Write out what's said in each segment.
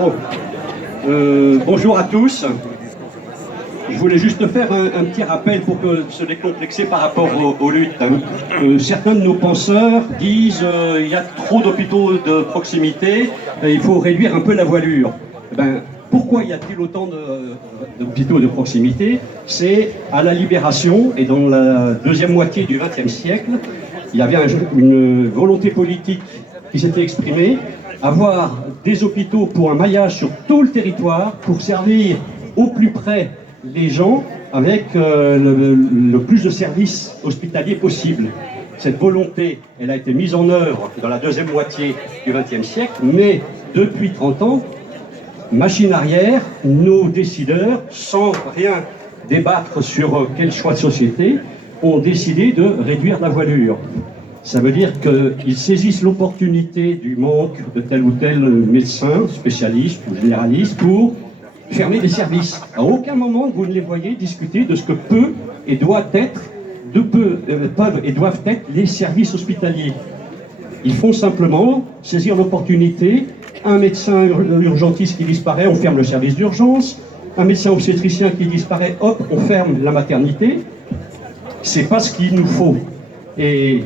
Bon. Bonjour à tous. Je voulais juste faire un petit rappel pour se décomplexer par rapport aux luttes. Certains de nos penseurs disent qu'il y a trop d'hôpitaux de proximité, et il faut réduire un peu la voilure. Pourquoi y a-t-il autant d'hôpitaux de proximité? C'est à la Libération et dans la deuxième moitié du XXe siècle, il y avait une volonté politique qui s'était exprimée, avoir des hôpitaux pour un maillage sur tout le territoire, pour servir au plus près les gens avec le plus de services hospitaliers possible. Cette volonté, elle a été mise en œuvre dans la deuxième moitié du XXe siècle, mais depuis 30 ans, machine arrière, nos décideurs, sans rien débattre sur quel choix de société, ont décidé de réduire la voilure. Ça veut dire qu'ils saisissent l'opportunité du manque de tel ou tel médecin, spécialiste ou généraliste pour fermer des services. À aucun moment vous ne les voyez discuter de ce que peuvent et doivent être les services hospitaliers. Ils font simplement saisir l'opportunité. Un médecin urgentiste qui disparaît, on ferme le service d'urgence. Un médecin obstétricien qui disparaît, hop, on ferme la maternité. C'est pas ce qu'il nous faut. Et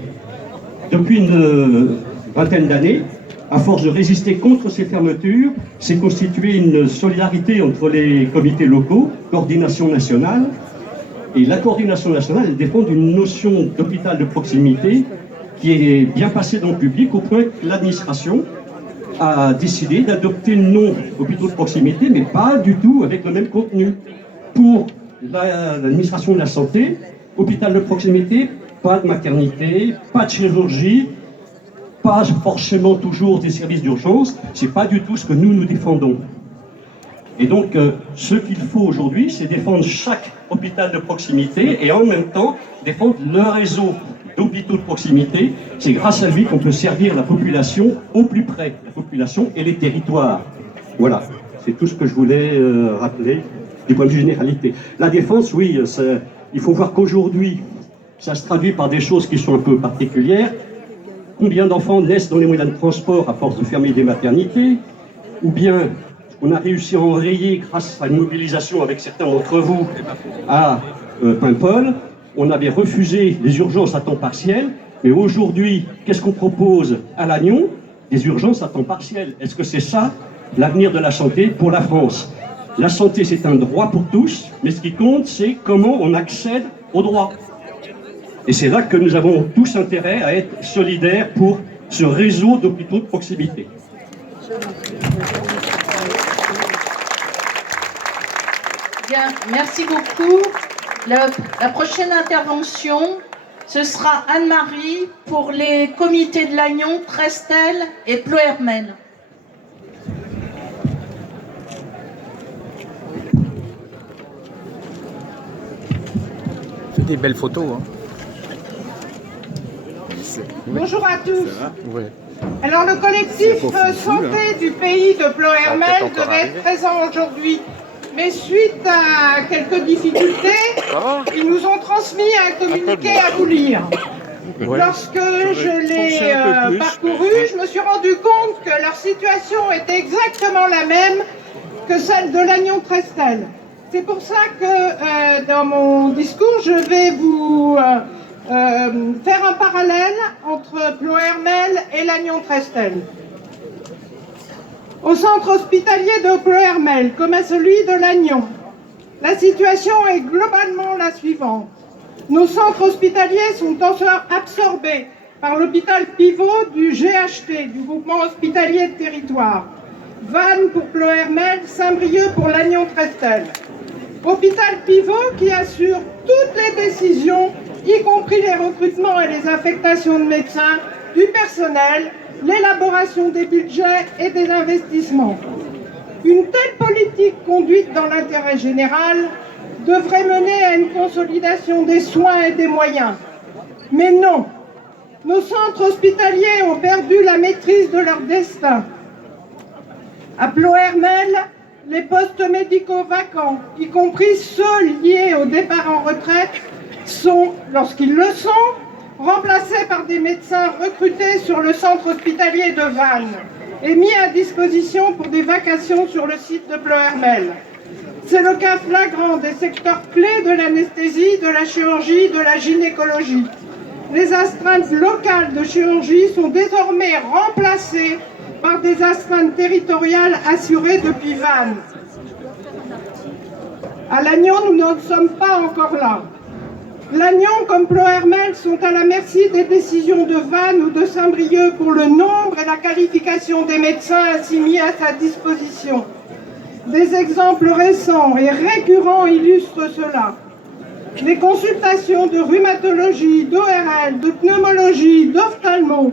depuis une vingtaine d'années, à force de résister contre ces fermetures, s'est constituée une solidarité entre les comités locaux, coordination nationale. Et la coordination nationale, elle défend une notion d'hôpital de proximité qui est bien passée dans le public au point que l'administration a décidé d'adopter le nom hôpitaux de proximité, mais pas du tout avec le même contenu. Pour l'administration de la santé, hôpital de proximité, pas de maternité, pas de chirurgie, pas forcément toujours des services d'urgence, c'est pas du tout ce que nous défendons. Et donc, ce qu'il faut aujourd'hui, c'est défendre chaque hôpital de proximité et en même temps défendre le réseau d'hôpitaux de proximité. C'est grâce à lui qu'on peut servir la population au plus près, la population et les territoires. Voilà, c'est tout ce que je voulais rappeler du point de vue généralité. La défense, oui, il faut voir qu'aujourd'hui, ça se traduit par des choses qui sont un peu particulières. Combien d'enfants naissent dans les moyens de transport à force de fermer des maternités? Ou bien, on a réussi à enrayer, grâce à une mobilisation avec certains d'entre vous, à Paimpol, on avait refusé les urgences à temps partiel, mais aujourd'hui, qu'est-ce qu'on propose à Lannion? Des urgences à temps partiel. Est-ce que c'est ça l'avenir de la santé pour la France? La santé, c'est un droit pour tous, mais ce qui compte, c'est comment on accède au droit. Et c'est là que nous avons tous intérêt à être solidaires pour ce réseau d'hôpitaux de proximité. Bien, merci beaucoup. La prochaine intervention, ce sera Anne-Marie pour les comités de Lannion, Trestel et Ploërmel. C'est des belles photos, hein. Bonjour à tous. Ouais. Alors le collectif santé du pays de Ploërmel devait être présent aujourd'hui. Mais suite à quelques difficultés, ils nous ont transmis un communiqué à vous lire. Ouais. Lorsque je l'ai parcouru, je me suis rendu compte que leur situation était exactement la même que celle de Lannion-Trestel. C'est pour ça que dans mon discours, je vais vous faire un parallèle entre Ploërmel et Lannion-Trestel. Au centre hospitalier de Ploërmel, comme à celui de Lannion, la situation est globalement la suivante. Nos centres hospitaliers sont absorbés par l'hôpital pivot du GHT, du groupement hospitalier de territoire. Vannes pour Ploërmel, Saint-Brieuc pour Lannion-Trestel. Hôpital pivot qui assure toutes les décisions, y compris les recrutements et les affectations de médecins, du personnel, l'élaboration des budgets et des investissements. Une telle politique conduite dans l'intérêt général devrait mener à une consolidation des soins et des moyens. Mais non, nos centres hospitaliers ont perdu la maîtrise de leur destin. À Ploërmel, les postes médicaux vacants, y compris ceux liés au départ en retraite, sont, lorsqu'ils le sont, remplacés par des médecins recrutés sur le centre hospitalier de Vannes. et mis à disposition pour des vacations sur le site de Ploërmel. C'est le cas flagrant des secteurs clés de l'anesthésie, de la chirurgie, de la gynécologie. Les astreintes locales de chirurgie sont désormais remplacées par des astreintes territoriales assurées depuis Vannes. À Lannion, nous n'en sommes pas encore là. Lannion comme Ploërmel sont à la merci des décisions de Vannes ou de Saint-Brieuc pour le nombre et la qualification des médecins ainsi mis à sa disposition. Des exemples récents et récurrents illustrent cela. Les consultations de rhumatologie, d'ORL, de pneumologie, d'ophtalmo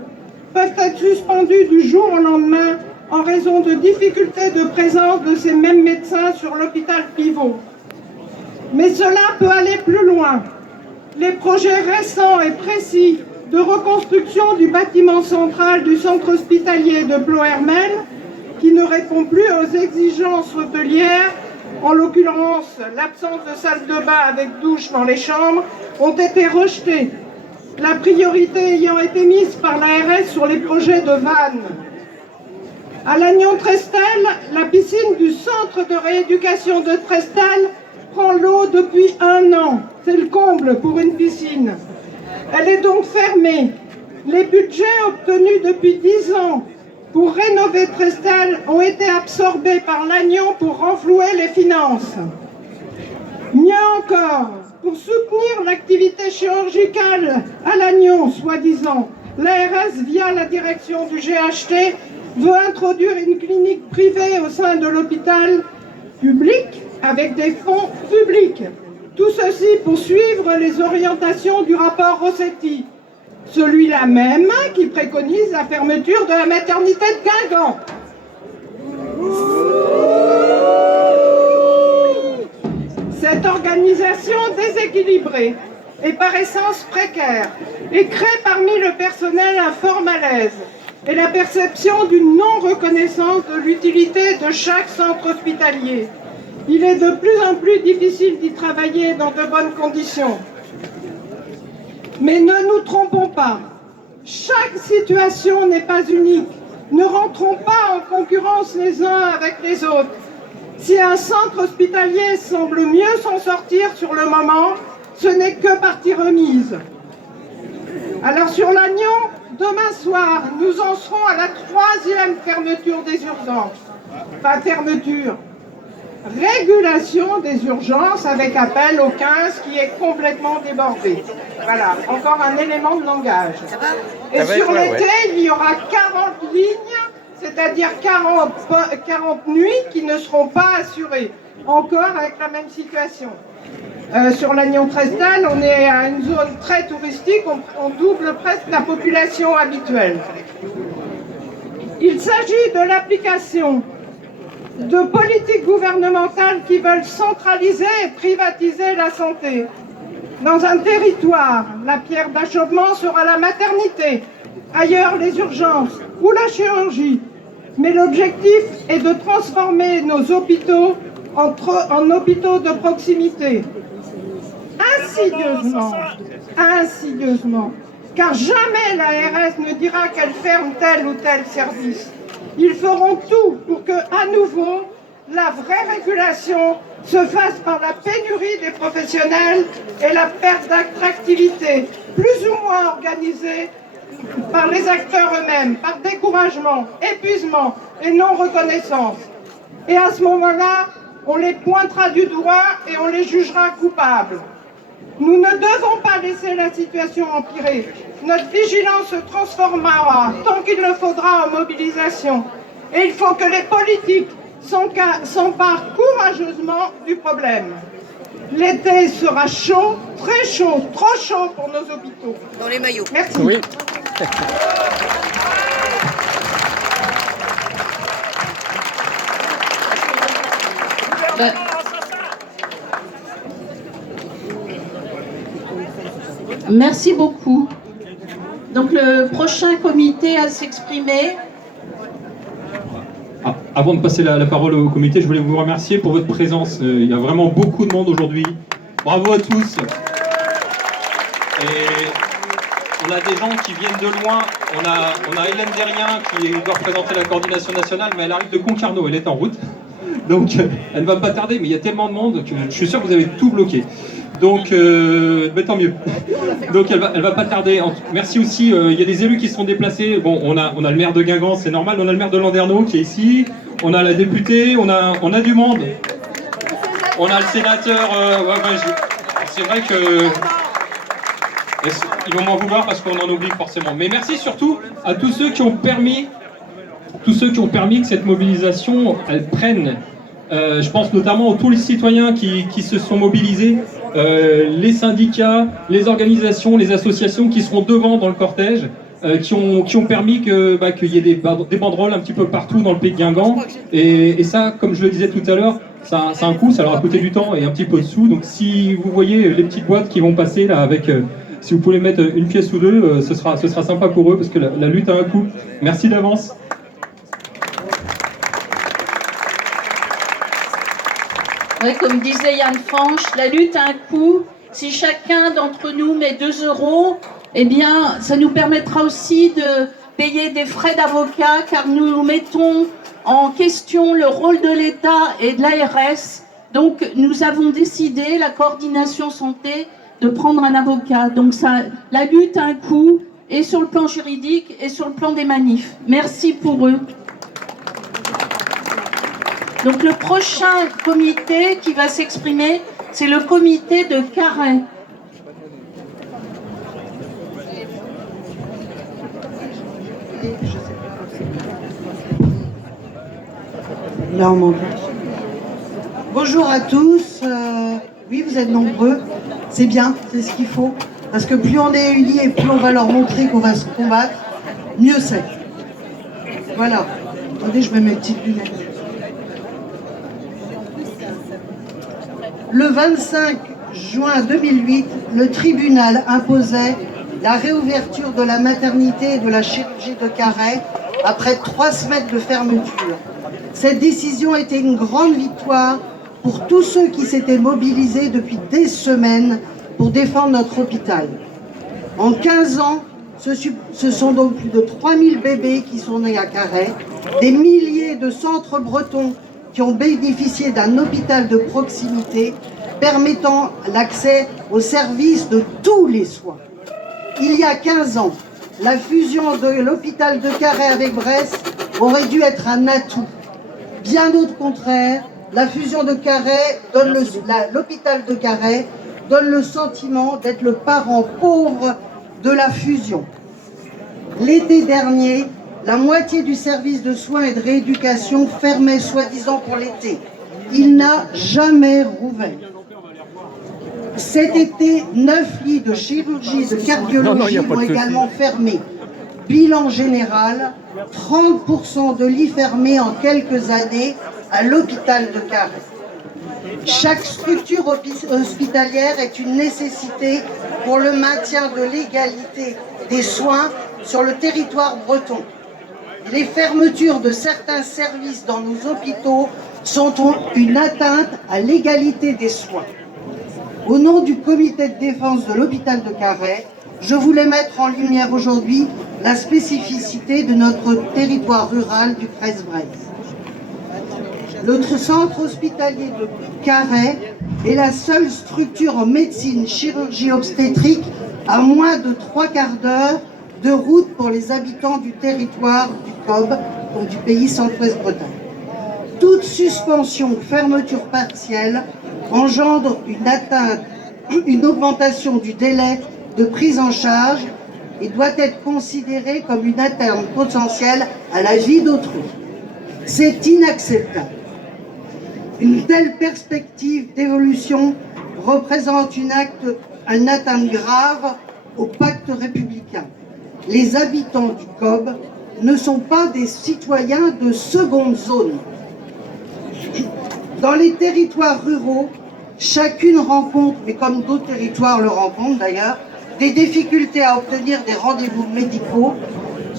peuvent être suspendues du jour au lendemain en raison de difficultés de présence de ces mêmes médecins sur l'hôpital pivot. Mais cela peut aller plus loin. Les projets récents et précis de reconstruction du bâtiment central du centre hospitalier de Ploërmel, qui ne répond plus aux exigences hôtelières, en l'occurrence l'absence de salle de bain avec douche dans les chambres, ont été rejetés, la priorité ayant été mise par l'ARS sur les projets de Vannes. À Lannion-Trestel, la piscine du centre de rééducation de Trestel prend l'eau depuis 1 an. C'est le comble pour une piscine. Elle est donc fermée. Les budgets obtenus depuis 10 ans pour rénover Trestel ont été absorbés par Lannion pour renflouer les finances. Mieux encore, pour soutenir l'activité chirurgicale à Lannion, soi-disant, l'ARS, via la direction du GHT, veut introduire une clinique privée au sein de l'hôpital public avec des fonds publics. Tout ceci pour suivre les orientations du rapport Rossetti, celui-là même qui préconise la fermeture de la maternité de Guingamp. Cette organisation déséquilibrée et par essence précaire et crée parmi le personnel un fort malaise et la perception d'une non-reconnaissance de l'utilité de chaque centre hospitalier. Il est de plus en plus difficile d'y travailler dans de bonnes conditions. Mais ne nous trompons pas, chaque situation n'est pas unique. Ne rentrons pas en concurrence les uns avec les autres. Si un centre hospitalier semble mieux s'en sortir sur le moment, ce n'est que partie remise. Alors sur Lannion, demain soir, nous en serons à la 3e fermeture des urgences. Pas fermeture, régulation des urgences avec appel au 15 qui est complètement débordé. Voilà, encore un élément de langage. Et sur l'été, il y aura 40 lignes, c'est-à-dire 40 nuits qui ne seront pas assurées. Encore avec la même situation. Sur Lannion-Trestel, on est à une zone très touristique, on double presque la population habituelle. Il s'agit de l'application de politiques gouvernementales qui veulent centraliser et privatiser la santé. Dans un territoire, la pierre d'achoppement sera la maternité, ailleurs les urgences ou la chirurgie. Mais l'objectif est de transformer nos hôpitaux en hôpitaux de proximité. Insidieusement, car jamais l'ARS ne dira qu'elle ferme tel ou tel service. Ils feront tout pour que, à nouveau, la vraie régulation se fasse par la pénurie des professionnels et la perte d'attractivité, plus ou moins organisée par les acteurs eux-mêmes, par découragement, épuisement et non-reconnaissance. Et à ce moment-là, on les pointera du doigt et on les jugera coupables. Nous ne devons pas laisser la situation empirer. Notre vigilance se transformera tant qu'il le faudra en mobilisation. Et il faut que les politiques s'emparent courageusement du problème. L'été sera chaud, très chaud, trop chaud pour nos hôpitaux. Dans les maillots. Merci. Oui. Merci beaucoup. Donc le prochain comité à s'exprimer. Avant de passer la parole au comité, je voulais vous remercier pour votre présence. Il y a vraiment beaucoup de monde aujourd'hui. Bravo à tous. on a des gens qui viennent de loin. On a Hélène Derrien qui doit représenter la coordination nationale, mais elle arrive de Concarneau, elle est en route. Donc elle ne va pas tarder, mais il y a tellement de monde que je suis sûr que vous avez tout bloqué. Donc, mais tant mieux. Donc elle va pas tarder. Merci aussi, il y a des élus qui seront déplacés. Bon, on a le maire de Guingamp, c'est normal. On a le maire de Landerneau qui est ici. On a la députée, on a du monde. On a le sénateur. C'est vrai que ils vont m'en vouloir parce qu'on en oublie forcément. Mais merci surtout à tous ceux qui ont permis que cette mobilisation elle prenne. Je pense notamment à tous les citoyens qui se sont mobilisés, les syndicats, les organisations, les associations qui seront devant dans le cortège, qui ont permis qu'il y ait des banderoles un petit peu partout dans le pays de Guingamp. Et ça, comme je le disais tout à l'heure, ça a un coût, ça leur a coûté du temps et un petit peu de sous. Donc si vous voyez les petites boîtes qui vont passer là avec... si vous pouvez mettre une pièce ou deux, ce sera sympa pour eux parce que la lutte a un coût. Merci d'avance. Oui, comme disait Yann Fanch, la lutte a un coût. Si chacun d'entre nous met 2 €, eh bien, ça nous permettra aussi de payer des frais d'avocat, car nous mettons en question le rôle de l'État et de l'ARS. Donc, nous avons décidé, la coordination santé, de prendre un avocat. Donc, la lutte a un coût, et sur le plan juridique, et sur le plan des manifs. Merci pour eux. Donc le prochain comité qui va s'exprimer, c'est le comité de Carhaix. Là, on m'entend. Bonjour à tous. Oui, vous êtes nombreux. C'est bien, c'est ce qu'il faut. Parce que plus on est unis et plus on va leur montrer qu'on va se combattre, mieux c'est. Voilà. Attendez, je mets mes petites lunettes. Le 25 juin 2008, le tribunal imposait la réouverture de la maternité et de la chirurgie de Carhaix après 3 semaines de fermeture. Cette décision était une grande victoire pour tous ceux qui s'étaient mobilisés depuis des semaines pour défendre notre hôpital. En 15 ans, ce sont donc plus de 3000 bébés qui sont nés à Carhaix, des milliers de centres bretons qui ont bénéficié d'un hôpital de proximité permettant l'accès aux services de tous les soins. Il y a 15 ans, la fusion de l'hôpital de Carhaix avec Brest aurait dû être un atout. Bien au contraire, la fusion de Carhaix l'hôpital de Carhaix donne le sentiment d'être le parent pauvre de la fusion. L'été dernier, la moitié du service de soins et de rééducation fermait soi-disant pour l'été. Il n'a jamais rouvert. Cet été, 9 lits de chirurgie et de cardiologie ont également fermé. Bilan général, 30% de lits fermés en quelques années à l'hôpital de Carhaix. Chaque structure hospitalière est une nécessité pour le maintien de l'égalité des soins sur le territoire breton. Les fermetures de certains services dans nos hôpitaux sont une atteinte à l'égalité des soins. Au nom du comité de défense de l'hôpital de Carhaix, je voulais mettre en lumière aujourd'hui la spécificité de notre territoire rural du Crest-Bresse. Notre centre hospitalier de Carhaix est la seule structure en médecine, chirurgie obstétrique à moins de 3/4 d'heure de route pour les habitants du territoire du COB, donc du pays Centre-Ouest Bretagne. Toute suspension ou fermeture partielle engendre une augmentation du délai de prise en charge et doit être considérée comme une atteinte potentielle à la vie d'autrui. C'est inacceptable. Une telle perspective d'évolution représente une atteinte grave au pacte républicain. Les habitants du COB ne sont pas des citoyens de seconde zone. Dans les territoires ruraux, chacune rencontre, mais comme d'autres territoires le rencontrent d'ailleurs, des difficultés à obtenir des rendez-vous médicaux,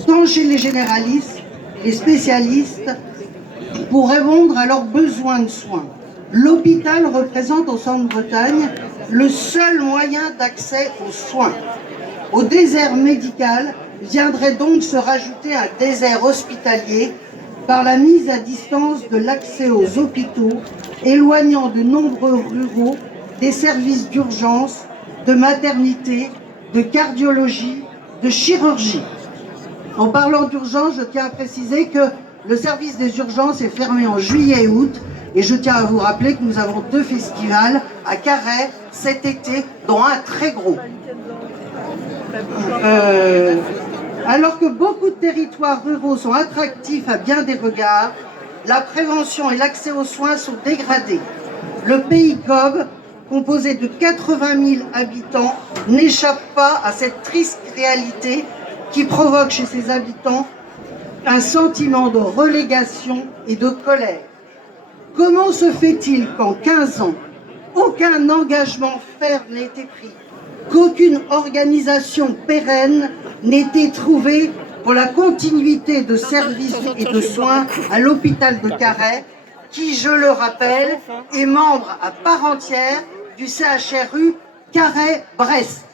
tant chez les généralistes, les spécialistes, pour répondre à leurs besoins de soins. L'hôpital représente au Centre-Bretagne le seul moyen d'accès aux soins. Au désert médical viendrait donc se rajouter un désert hospitalier par la mise à distance de l'accès aux hôpitaux, éloignant de nombreux ruraux des services d'urgence, de maternité, de cardiologie, de chirurgie. En parlant d'urgence, je tiens à préciser que le service des urgences est fermé en juillet et août, et je tiens à vous rappeler que nous avons 2 festivals à Carhaix cet été, dont un très gros. Alors que beaucoup de territoires ruraux sont attractifs à bien des regards, la prévention et l'accès aux soins sont dégradés. Le pays COB, composé de 80 000 habitants, n'échappe pas à cette triste réalité qui provoque chez ses habitants un sentiment de relégation et de colère. Comment se fait-il qu'en 15 ans, aucun engagement ferme n'ait été pris, qu'aucune organisation pérenne n'ait été trouvée pour la continuité de services et de soins à l'hôpital de Carhaix, qui, je le rappelle, est membre à part entière du CHRU Carhaix-Brest.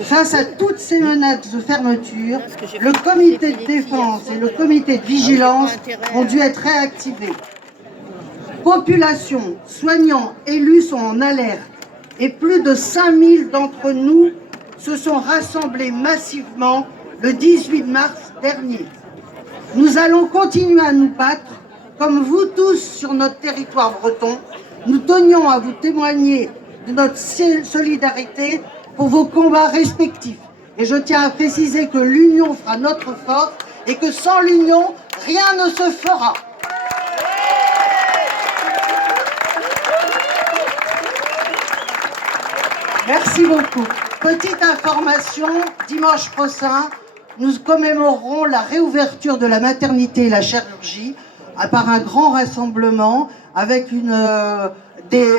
Face à toutes ces menaces de fermeture, le comité de défense et le comité de vigilance ont dû être réactivés. Population, soignants, élus sont en alerte et plus de 5000 d'entre nous se sont rassemblés massivement le 18 mars dernier. Nous allons continuer à nous battre, comme vous tous sur notre territoire breton. Nous tenions à vous témoigner de notre solidarité pour vos combats respectifs. Et je tiens à préciser que l'union fera notre force et que sans l'union, rien ne se fera. Merci beaucoup. Petite information, dimanche prochain, nous commémorerons la réouverture de la maternité et la chirurgie par un grand rassemblement avec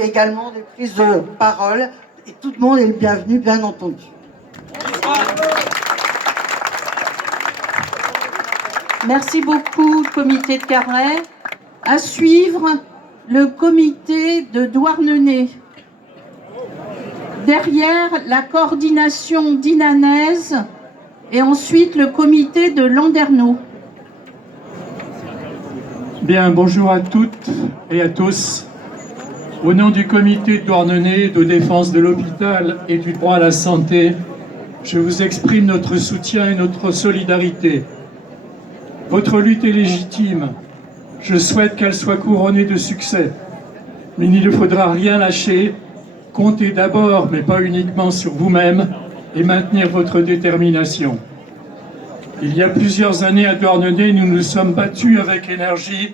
également des prises de parole. Et tout le monde est le bienvenu, bien entendu. Merci beaucoup, comité de Carhaix. À suivre, le comité de Douarnenez. Derrière, la coordination dinanaise et ensuite le comité de Landerneau. Bien, bonjour à toutes et à tous. Au nom du comité de Douarnenez de défense de l'hôpital et du droit à la santé, je vous exprime notre soutien et notre solidarité. Votre lutte est légitime. Je souhaite qu'elle soit couronnée de succès. Mais il ne faudra rien lâcher. Comptez d'abord, mais pas uniquement, sur vous-même et maintenir votre détermination. Il y a plusieurs années à Douarnenez, nous nous sommes battus avec énergie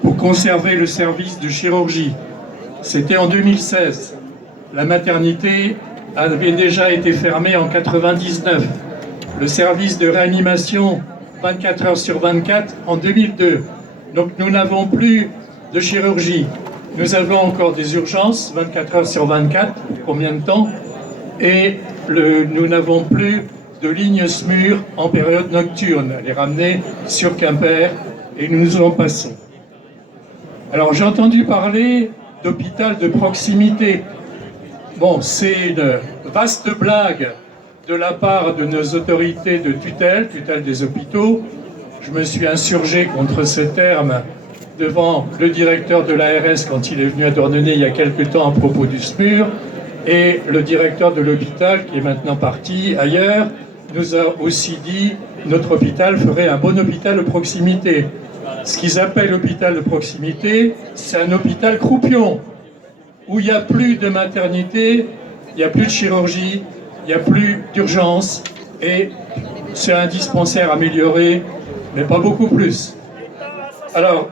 pour conserver le service de chirurgie. C'était en 2016. La maternité avait déjà été fermée en 99. Le service de réanimation 24 heures sur 24 en 2002. Donc nous n'avons plus de chirurgie. Nous avons encore des urgences, 24 heures sur 24, combien de temps? Et nous n'avons plus de lignes SMUR en période nocturne. Elle est ramenée sur Quimper et nous en passons. Alors j'ai entendu parler d'hôpital de proximité. Bon, c'est une vaste blague de la part de nos autorités de tutelle des hôpitaux. Je me suis insurgé contre ce terme devant le directeur de l'ARS quand il est venu à Douarnenez il y a quelque temps à propos du SMUR, et le directeur de l'hôpital, qui est maintenant parti ailleurs, nous a aussi dit que notre hôpital ferait un bon hôpital de proximité. Ce qu'ils appellent hôpital de proximité, c'est un hôpital croupion, où il n'y a plus de maternité, il n'y a plus de chirurgie, il n'y a plus d'urgence, et c'est un dispensaire amélioré, mais pas beaucoup plus. Alors,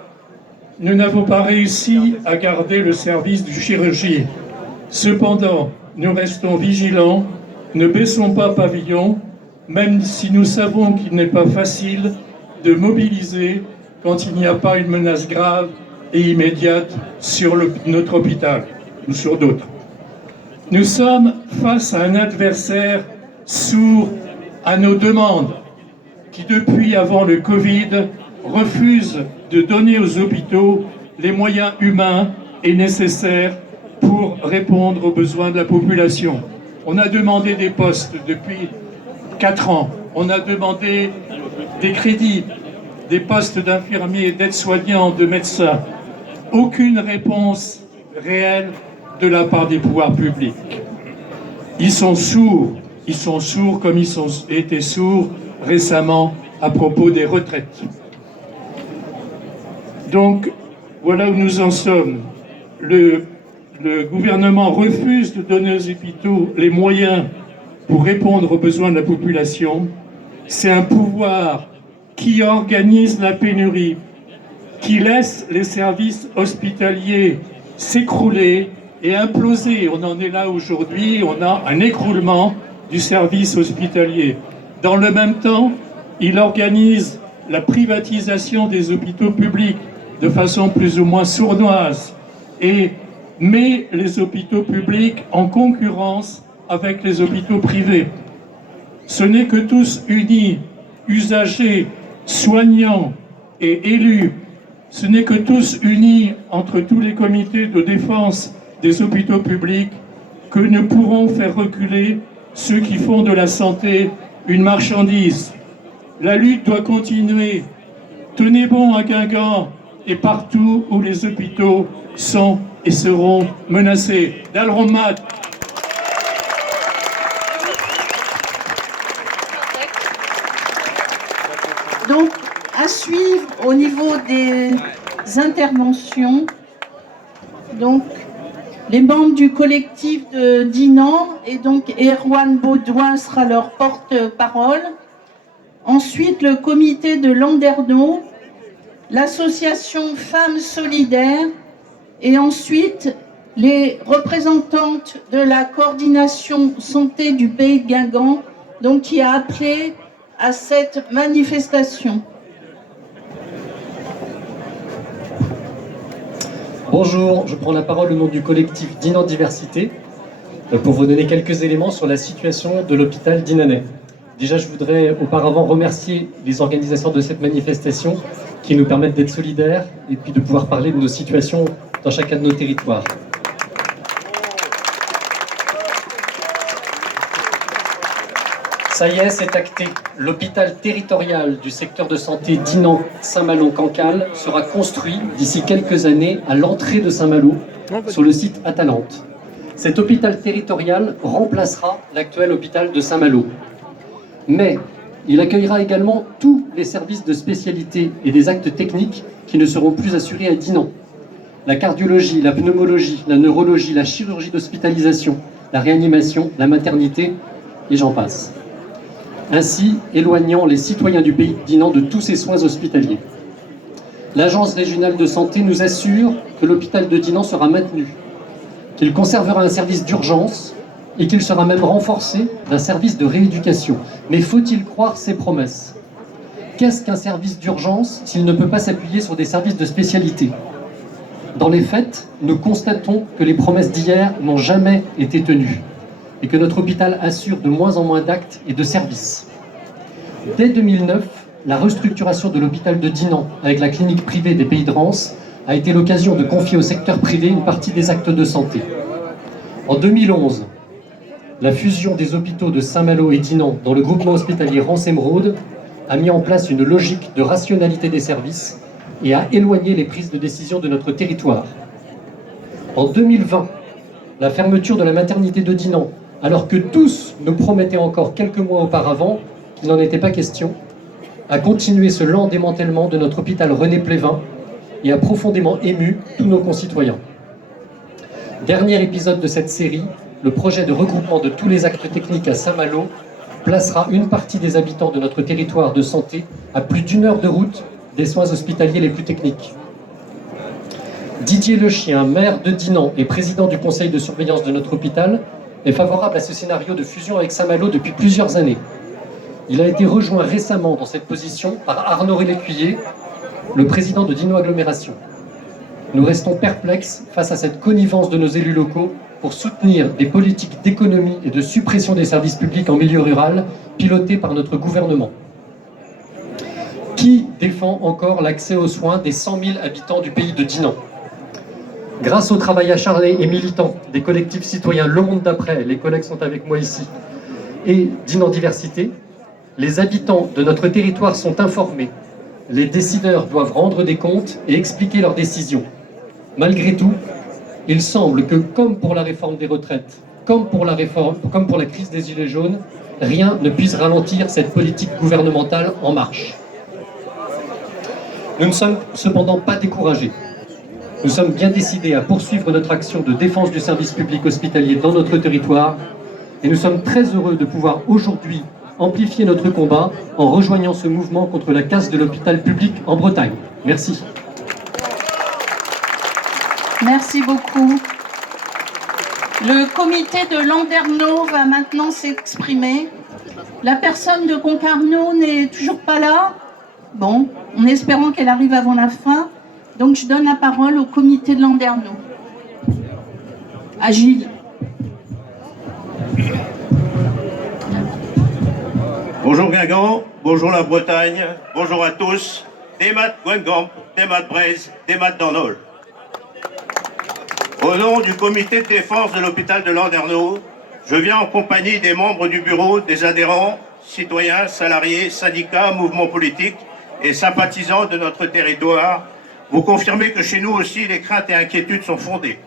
nous n'avons pas réussi à garder le service de chirurgie. Cependant, nous restons vigilants, ne baissons pas pavillon, même si nous savons qu'il n'est pas facile de mobiliser quand il n'y a pas une menace grave et immédiate sur notre hôpital ou sur d'autres. Nous sommes face à un adversaire sourd à nos demandes, qui depuis avant le Covid refuse de donner aux hôpitaux les moyens humains et nécessaires pour répondre aux besoins de la population. On a demandé des postes depuis 4 ans. On a demandé des crédits, des postes d'infirmiers, d'aides-soignants, de médecins. Aucune réponse réelle de la part des pouvoirs publics. Ils sont sourds comme ils ont été sourds récemment à propos des retraites. Donc, voilà où nous en sommes. Le gouvernement refuse de donner aux hôpitaux les moyens pour répondre aux besoins de la population. C'est un pouvoir qui organise la pénurie, qui laisse les services hospitaliers s'écrouler et imploser. On en est là aujourd'hui, on a un écroulement du service hospitalier. Dans le même temps, il organise la privatisation des hôpitaux publics de façon plus ou moins sournoise et met les hôpitaux publics en concurrence avec les hôpitaux privés. Ce n'est que tous unis, usagers, soignants et élus, ce n'est que tous unis entre tous les comités de défense des hôpitaux publics que nous pourrons faire reculer ceux qui font de la santé une marchandise. La lutte doit continuer. Tenez bon à Guingamp et partout où les hôpitaux sont et seront menacés. Dalromat. Donc, à suivre au niveau des interventions, donc les membres du collectif de Dinan et donc Erwan Baudouin sera leur porte-parole. Ensuite, le comité de Landerneau, l'association Femmes Solidaires et ensuite les représentantes de la coordination santé du pays de Guingamp, donc qui a appelé à cette manifestation. Bonjour, je prends la parole au nom du collectif Dinan Diversité pour vous donner quelques éléments sur la situation de l'hôpital dinanais. Déjà, je voudrais auparavant remercier les organisateurs de cette manifestation qui nous permettent d'être solidaires et puis de pouvoir parler de nos situations dans chacun de nos territoires. Ça y est, c'est acté. L'hôpital territorial du secteur de santé Dinan-Saint-Malo-Cancale sera construit d'ici quelques années à l'entrée de Saint-Malo, sur le site Atalante. Cet hôpital territorial remplacera l'actuel hôpital de Saint-Malo. Mais il accueillera également tous les services de spécialité et des actes techniques qui ne seront plus assurés à Dinan. La cardiologie, la pneumologie, la neurologie, la chirurgie d'hospitalisation, la réanimation, la maternité, et j'en passe. Ainsi éloignant les citoyens du pays de Dinan de tous ces soins hospitaliers. L'Agence régionale de santé nous assure que l'hôpital de Dinan sera maintenu, qu'il conservera un service d'urgence et qu'il sera même renforcé d'un service de rééducation. Mais faut-il croire ces promesses? Qu'est-ce qu'un service d'urgence s'il ne peut pas s'appuyer sur des services de spécialité? Dans les faits, nous constatons que les promesses d'hier n'ont jamais été tenues et que notre hôpital assure de moins en moins d'actes et de services. Dès 2009, la restructuration de l'hôpital de Dinan avec la clinique privée des Pays de Rance a été l'occasion de confier au secteur privé une partie des actes de santé. En 2011, la fusion des hôpitaux de Saint-Malo et Dinan dans le groupement hospitalier Rance-Émeraude a mis en place une logique de rationalité des services et a éloigné les prises de décision de notre territoire. En 2020, la fermeture de la maternité de Dinan, alors que tous nous promettaient encore quelques mois auparavant qu'il n'en était pas question, a continué ce lent démantèlement de notre hôpital René Plévin et a profondément ému tous nos concitoyens. Dernier épisode de cette série, le projet de regroupement de tous les actes techniques à Saint-Malo placera une partie des habitants de notre territoire de santé à plus d'1 heure de route des soins hospitaliers les plus techniques. Didier Lechien, maire de Dinan et président du conseil de surveillance de notre hôpital, est favorable à ce scénario de fusion avec Saint-Malo depuis plusieurs années. Il a été rejoint récemment dans cette position par Arnaud Lécuyer, le président de Dinan Agglomération. Nous restons perplexes face à cette connivence de nos élus locaux pour soutenir des politiques d'économie et de suppression des services publics en milieu rural pilotées par notre gouvernement. Qui défend encore l'accès aux soins des 100 000 habitants du pays de Dinan? Grâce au travail acharné et militant des collectifs citoyens Le Monde d'après, les collègues sont avec moi ici, et Dinan Diversité, les habitants de notre territoire sont informés. Les décideurs doivent rendre des comptes et expliquer leurs décisions. Malgré tout, il semble que, comme pour la réforme des retraites, comme pour la crise des Gilets jaunes, rien ne puisse ralentir cette politique gouvernementale en marche. Nous ne sommes cependant pas découragés. Nous sommes bien décidés à poursuivre notre action de défense du service public hospitalier dans notre territoire et nous sommes très heureux de pouvoir aujourd'hui amplifier notre combat en rejoignant ce mouvement contre la casse de l'hôpital public en Bretagne. Merci. Merci beaucoup. Le comité de Landerneau va maintenant s'exprimer. La personne de Concarneau n'est toujours pas là. Bon, en espérant qu'elle arrive avant la fin. Donc je donne la parole au comité de Landerneau. À Gilles. Bonjour Guingamp, bonjour la Bretagne, bonjour à tous. Demat Guingamp, Demat Braise, Demat Dornol. Au nom du comité de défense de l'hôpital de Landerneau, je viens en compagnie des membres du bureau, des adhérents, citoyens, salariés, syndicats, mouvements politiques et sympathisants de notre territoire, vous confirmer que chez nous aussi les craintes et inquiétudes sont fondées.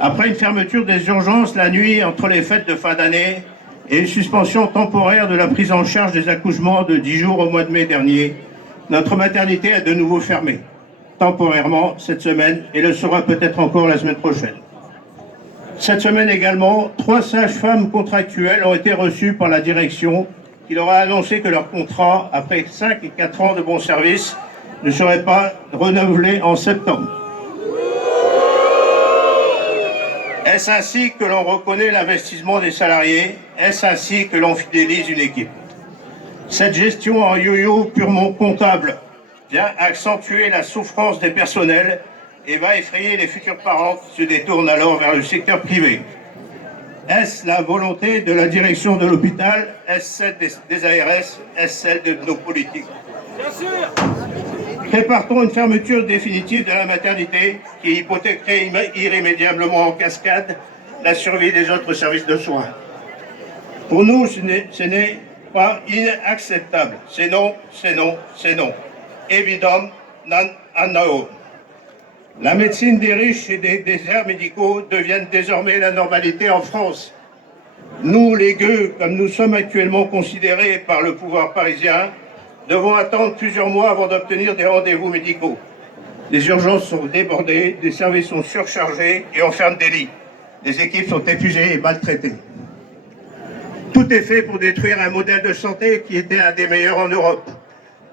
Après une fermeture des urgences la nuit entre les fêtes de fin d'année et une suspension temporaire de la prise en charge des accouchements de 10 jours au mois de mai dernier, notre maternité a de nouveau fermé, temporairement cette semaine et le sera peut-être encore la semaine prochaine. Cette semaine également, 3 sages-femmes contractuelles ont été reçues par la direction qui leur a annoncé que leur contrat, après 5 et 4 ans de bon service, ne serait pas renouvelé en septembre. Est-ce ainsi que l'on reconnaît l'investissement des salariés? Est-ce ainsi que l'on fidélise une équipe? Cette gestion en yo-yo purement comptable vient accentuer la souffrance des personnels et va effrayer les futurs parents qui se détournent alors vers le secteur privé. Est-ce la volonté de la direction de l'hôpital? Est-ce celle des ARS? Est-ce celle de nos politiques? Bien sûr. Prépare-t-on une fermeture définitive de la maternité qui hypothéquerait irrémédiablement en cascade la survie des autres services de soins? Pour nous, ce n'est pas inacceptable. C'est non, c'est non, c'est non. Évidemment, non, no. La médecine des riches et des déserts médicaux deviennent désormais la normalité en France. Nous, les gueux, comme nous sommes actuellement considérés par le pouvoir parisien, devons attendre plusieurs mois avant d'obtenir des rendez-vous médicaux. Les urgences sont débordées, des services sont surchargés et enferment des lits. Les équipes sont épuisées et maltraitées. Tout est fait pour détruire un modèle de santé qui était un des meilleurs en Europe.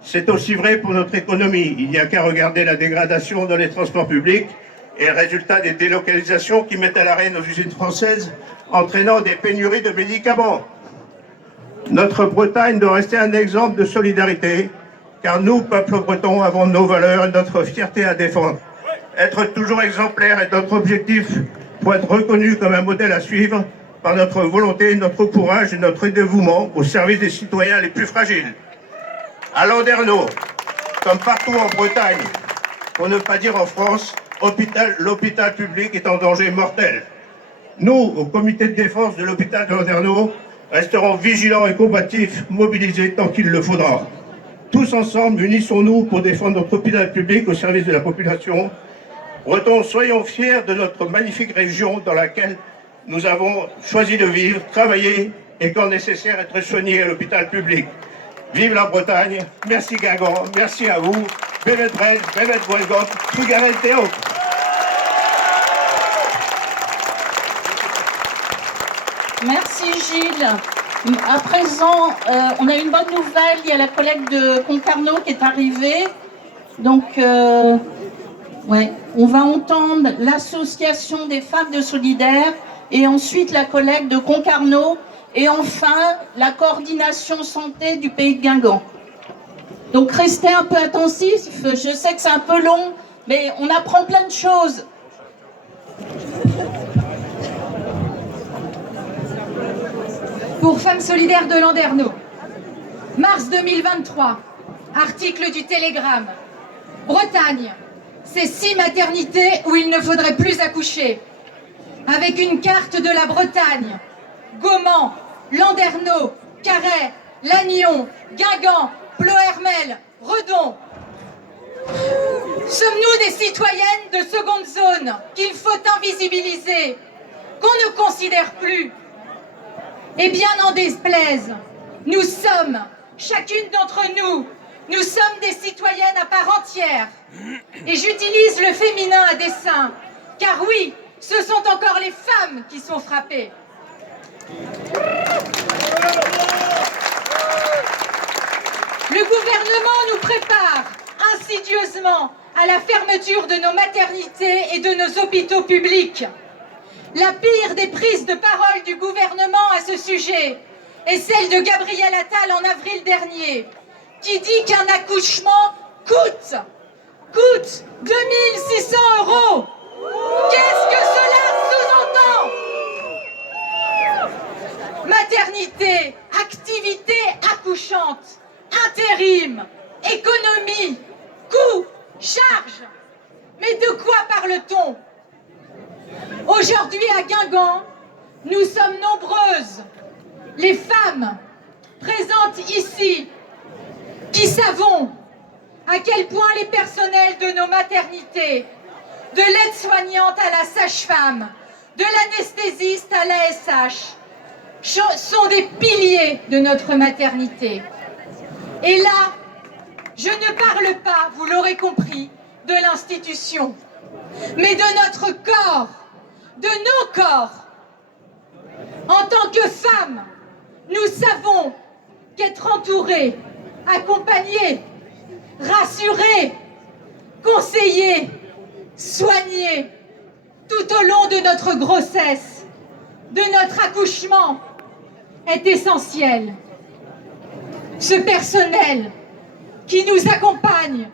C'est aussi vrai pour notre économie. Il n'y a qu'à regarder la dégradation dans les transports publics et le résultat des délocalisations qui mettent à l'arrêt nos usines françaises, entraînant des pénuries de médicaments. Notre Bretagne doit rester un exemple de solidarité, car nous, peuple breton, avons nos valeurs et notre fierté à défendre. Être toujours exemplaire est notre objectif pour être reconnu comme un modèle à suivre par notre volonté, notre courage et notre dévouement au service des citoyens les plus fragiles. À Landerneau, comme partout en Bretagne, pour ne pas dire en France, l'hôpital public est en danger mortel. Nous, au comité de défense de l'hôpital de Landerneau, resterons vigilants et combatifs, mobilisés tant qu'il le faudra. Tous ensemble, unissons-nous pour défendre notre hôpital public au service de la population. Bretons, soyons fiers de notre magnifique région dans laquelle nous avons choisi de vivre, travailler et quand nécessaire être soignés à l'hôpital public. Vive la Bretagne, merci Guingamp, merci à vous, Bévet Braise, Bévet Guingamp, Trigarel Théo. Merci Gilles. À présent, on a une bonne nouvelle, il y a la collègue de Concarneau qui est arrivée. Donc, ouais, on va entendre l'association des femmes de Solidaires et ensuite la collègue de Concarneau et enfin la coordination santé du pays de Guingamp. Donc restez un peu attentifs, je sais que c'est un peu long, mais on apprend plein de choses. Pour Femmes Solidaires de Landerneau, mars 2023, article du Télégramme. Bretagne, ces 6 maternités où il ne faudrait plus accoucher. Avec une carte de la Bretagne, Gaumont, Landerneau, Carhaix, Lannion, Guingamp, Ploërmel, Redon. Sommes-nous des citoyennes de seconde zone qu'il faut invisibiliser, qu'on ne considère plus? Eh bien, n'en déplaise, nous sommes, chacune d'entre nous, nous sommes des citoyennes à part entière. Et j'utilise le féminin à dessein, car oui, ce sont encore les femmes qui sont frappées. Le gouvernement nous prépare insidieusement à la fermeture de nos maternités et de nos hôpitaux publics. La pire des prises de parole du gouvernement à ce sujet est celle de Gabriel Attal en avril dernier, qui dit qu'un accouchement coûte 2600 €. Qu'est-ce que cela sous-entend? Maternité, activité accouchante, intérim, économie, coût, charge. Mais de quoi parle-t-on? Aujourd'hui à Guingamp, nous sommes nombreuses, les femmes présentes ici, qui savons à quel point les personnels de nos maternités, de l'aide-soignante à la sage-femme, de l'anesthésiste à l'ASH, sont des piliers de notre maternité. Et là, je ne parle pas, vous l'aurez compris, de l'institution, mais de notre corps, de nos corps. En tant que femmes, nous savons qu'être entourées, accompagnées, rassurées, conseillées, soignées tout au long de notre grossesse, de notre accouchement, est essentiel. Ce personnel qui nous accompagne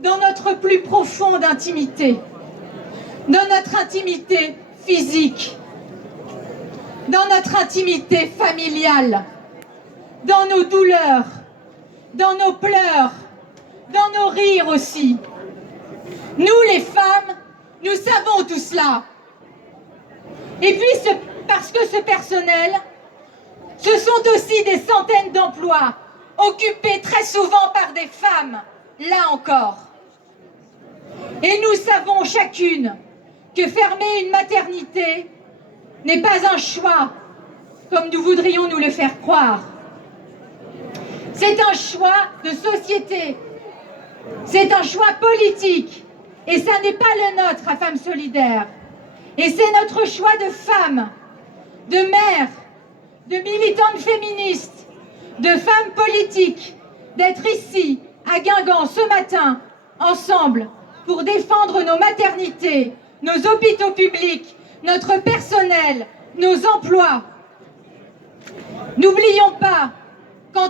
dans notre plus profonde intimité, dans notre intimité physique, dans notre intimité familiale, dans nos douleurs, dans nos pleurs, dans nos rires aussi. Nous, les femmes, nous savons tout cela. Et puis, parce que ce personnel, ce sont aussi des centaines d'emplois occupés très souvent par des femmes, là encore. Et nous savons chacune que fermer une maternité n'est pas un choix, comme nous voudrions nous le faire croire. C'est un choix de société, c'est un choix politique, et ça n'est pas le nôtre à Femmes Solidaires. Et c'est notre choix de femmes, de mères, de militantes féministes, de femmes politiques, d'être ici, à Guingamp, ce matin, ensemble, pour défendre nos maternités, nos hôpitaux publics, notre personnel, nos emplois. N'oublions pas